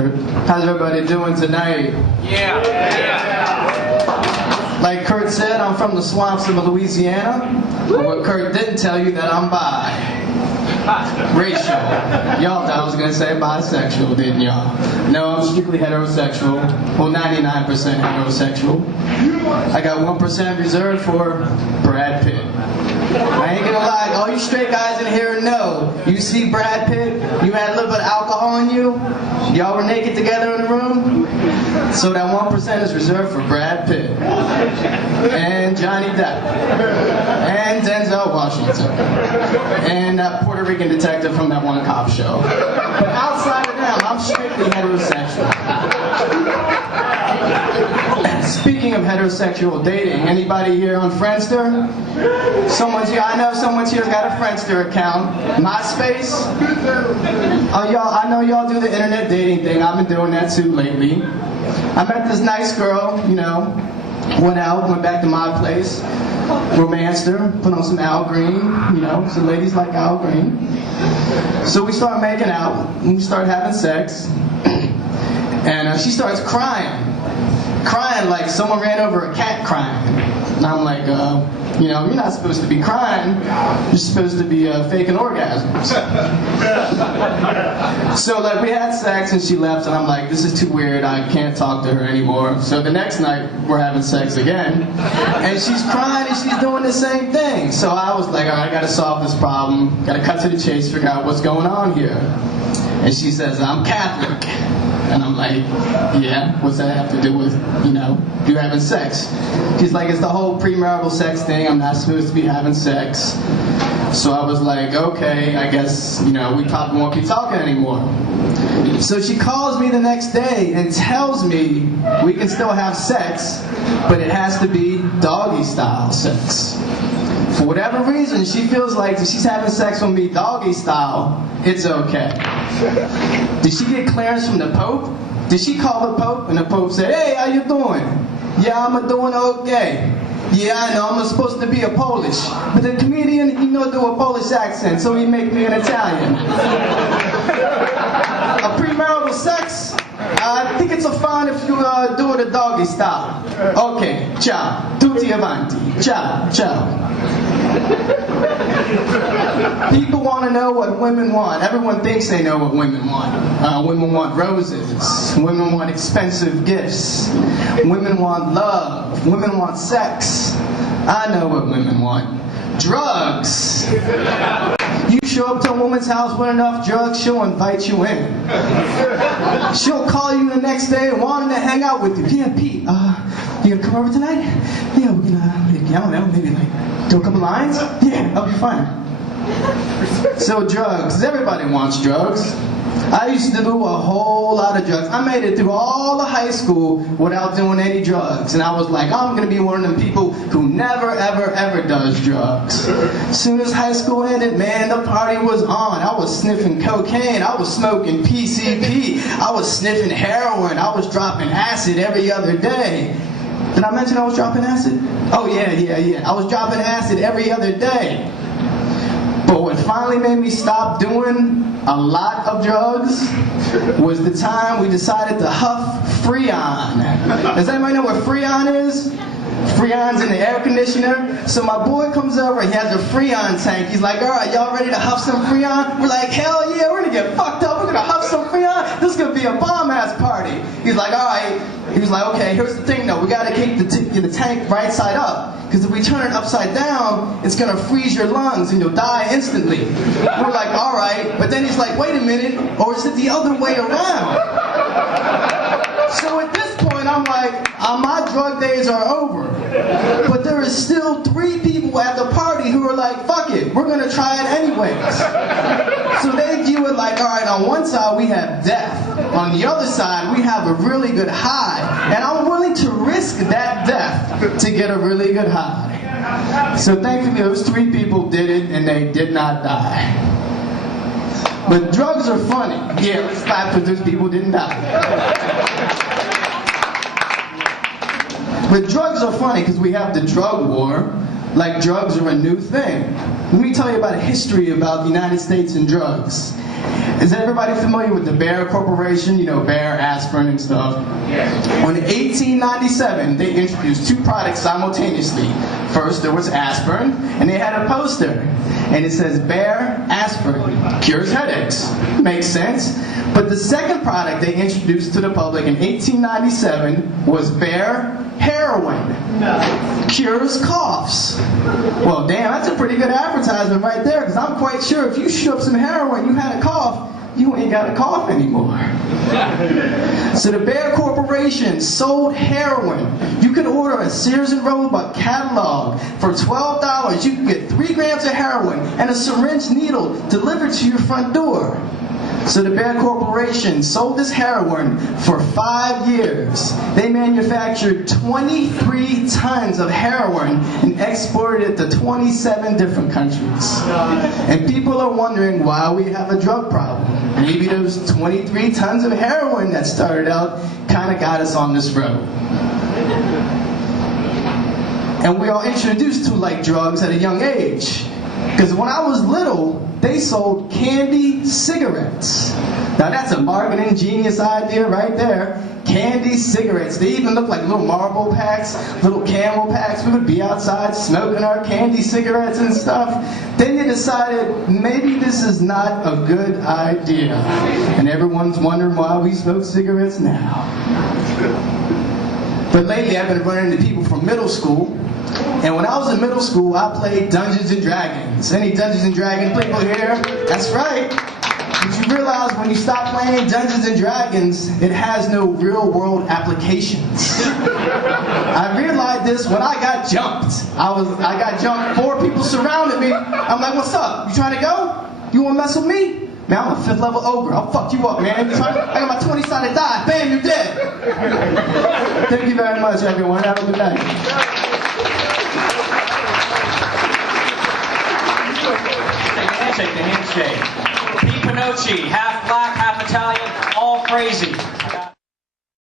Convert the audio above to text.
How's everybody doing tonight? Yeah. Like Kurt said, I'm from the swamps of Louisiana. But what Kurt didn't tell you that I'm racial. Y'all thought I was going to say bisexual, didn't y'all? No, I'm strictly heterosexual. Well, 99% heterosexual. I got 1% reserved for Brad Pitt. I ain't gonna lie, all you straight guys in here know, you see Brad Pitt, you had a little bit of alcohol in you, y'all were naked together in the room, so that 1% is reserved for Brad Pitt, and Johnny Depp, and Denzel Washington, and that Puerto Rican detective from that one cop show. But outside of them, I'm strictly heterosexual. Speaking of heterosexual dating, anybody here on Friendster? Someone's here. I know someone's here's got a Friendster account. MySpace? Oh, y'all. I know y'all do the internet dating thing. I've been doing that too lately. I met this nice girl. You know, went out, went back to my place, romanced her, put on some Al Green. You know, some ladies like Al Green. So we start making out, and we start having sex, and she starts crying like someone ran over a cat crying. And I'm like, you know, you're not supposed to be crying. You're supposed to be faking orgasms. So like we had sex and she left and I'm like, this is too weird. I can't talk to her anymore. So the next night we're having sex again. And she's crying and she's doing the same thing. So I was like, all right, I got to solve this problem. Got to cut to the chase, figure out what's going on here. And she says, I'm Catholic. And I'm like, yeah, what's that have to do with, you know, you having sex? She's like, it's the whole premarital sex thing. I'm not supposed to be having sex. So I was like, okay, I guess, you know, we probably won't keep talking anymore. So she calls me the next day and tells me we can still have sex, but it has to be doggy style sex. For whatever reason, she feels like if she's having sex with me doggy style, it's okay. Did she get clearance from the Pope? Did she call the Pope and the Pope said, hey, how you doing? Yeah, I'm doing okay. Yeah, I know, I'm supposed to be a Polish. But the comedian, he knows do a Polish accent, so he make me an Italian. A premarital sex? I think it's a fine if you do it a doggy style. Okay, ciao. Tutti avanti. Ciao, ciao. People want to know what women want. Everyone thinks they know what women want. Women want roses. Women want expensive gifts. Women want love. Women want sex. I know what women want. Drugs. You show up to a woman's house with enough drugs, she'll invite you in. She'll call you the next day wanting to hang out with you. Yeah, Pete, you gonna come over tonight? Yeah, we're gonna, maybe, I don't know, maybe like do a couple lines? Yeah, that'll be fun. So drugs, everybody wants drugs. I used to do a whole lot of drugs. I made it through all of high school without doing any drugs. And I was like, I'm going to be one of them people who never, ever, ever does drugs. As soon as high school ended, man, the party was on. I was sniffing cocaine. I was smoking PCP. I was sniffing heroin. I was dropping acid every other day. Did I mention I was dropping acid? Oh, yeah. I was dropping acid every other day. But what finally made me stop doing a lot of drugs was the time we decided to huff Freon. Does anybody know what Freon is? Freon's in the air conditioner. So my boy comes over, he has a Freon tank. He's like, all right, y'all ready to huff some Freon? We're like, hell yeah, we're gonna get fucked up. We're gonna huff some Freon. This is gonna be a bomb-ass party. He's like, all right. He was like, okay, here's the thing though. We gotta keep the tank right side up. Because if we turn it upside down, it's going to freeze your lungs and you'll die instantly. We're like, all right. But then he's like, wait a minute, or is it the other way around? So at this point, I'm like, my drug days are over. But there is still 3 people at the party who are like, fuck it, we're going to try it anyways. So they view it like, all right, on one side we have death. On the other side, we have a really good high. And I'm willing to risk that death to get a really good high. So thankfully those 3 people did it and they did not die. But drugs are funny. Yeah, let's clap because those people didn't die. But drugs are funny because we have the drug war. Like drugs are a new thing. Let me tell you about a history about the United States and drugs. Is everybody familiar with the Bayer Corporation? You know, Bayer, aspirin, and stuff? Yes. In 1897, they introduced two products simultaneously. First, there was aspirin, and they had a poster. And it says, Bayer aspirin cures headaches. Makes sense. But the second product they introduced to the public in 1897 was Bayer heroin. Cures coughs. Well, damn, that's a pretty good advertisement right there, because I'm quite sure if you shoot up some heroin, you had a cough, you ain't got a cough anymore. So the Bayer Corporation sold heroin. You could order a Sears and Roebuck catalog for $12. You could get 3 grams of heroin and a syringe needle delivered to your front door. So the Bayer Corporation sold this heroin for 5 years. They manufactured 23 tons of heroin and exported it to 27 different countries. And people are wondering why we have a drug problem. Maybe those 23 tons of heroin that started out kind of got us on this road. And we are introduced to like drugs at a young age. Because when I was little, they sold candy cigarettes. Now that's a marketing genius idea right there. Candy cigarettes. They even look like little Marlboro packs, little Camel packs. We would be outside smoking our candy cigarettes and stuff. Then they decided maybe this is not a good idea. And everyone's wondering why we smoke cigarettes now. But lately I've been running into people from middle school. And when I was in middle school, I played Dungeons and Dragons. Any Dungeons and Dragons people here? That's right. But you realize when you stop playing Dungeons and Dragons, it has no real-world applications. I realized this when I got jumped. I got jumped. 4 people surrounded me. I'm like, what's up? You trying to go? You want to mess with me? Man, I'm a 5th level ogre. I'll fuck you up, man. I got my 20-sided die. Bam, you're dead. Thank you very much, everyone. Have a good night. Take the handshake. Pete Pinocci, half black, half Italian, all crazy.